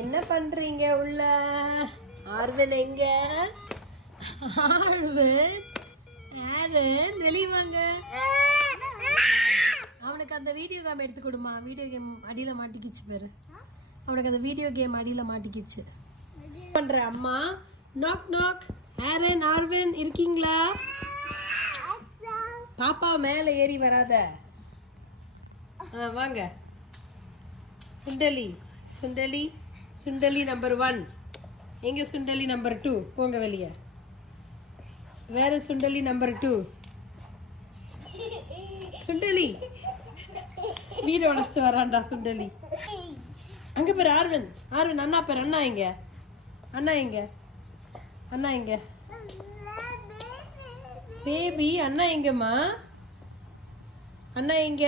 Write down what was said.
என்ன பண்றீங்க உள்ள? ஆர்வன் எங்க? ஆர்வன் ஆரன் வெளியே வாங்க. அவனுக்கு அந்த வீடியோ கேம் எடுத்து கொடுமா. வீடியோ கேம் அடியில் மாட்டிக்கிச்சு பேரு. அவனுக்கு அந்த வீடியோ கேம் அடியில் மாட்டிக்கிச்சு. பண்ற அம்மா நாக் நாக். ஆரன் ஆர்வன் இருக்கீங்களா? பாப்பா மேலே ஏறி வராத. வாங்க. சுண்டலி சுண்டலி சுண்டலி நம்பர் 1 எங்க? சுண்டலி நம்பர் 2 போங்க வெளியே. வேற சுண்டலி நம்பர் 2. சுண்டலி வீடு உடச்சிட்டு வரான்டா சுண்டலி. அங்க பேர் ஆர்வன். ஆர்வன் அண்ணா பேர். அண்ணா எங்க? அண்ணா எங்க? அண்ணா எங்க? பேபி அண்ணா எங்கம்மா? அண்ணா எங்க?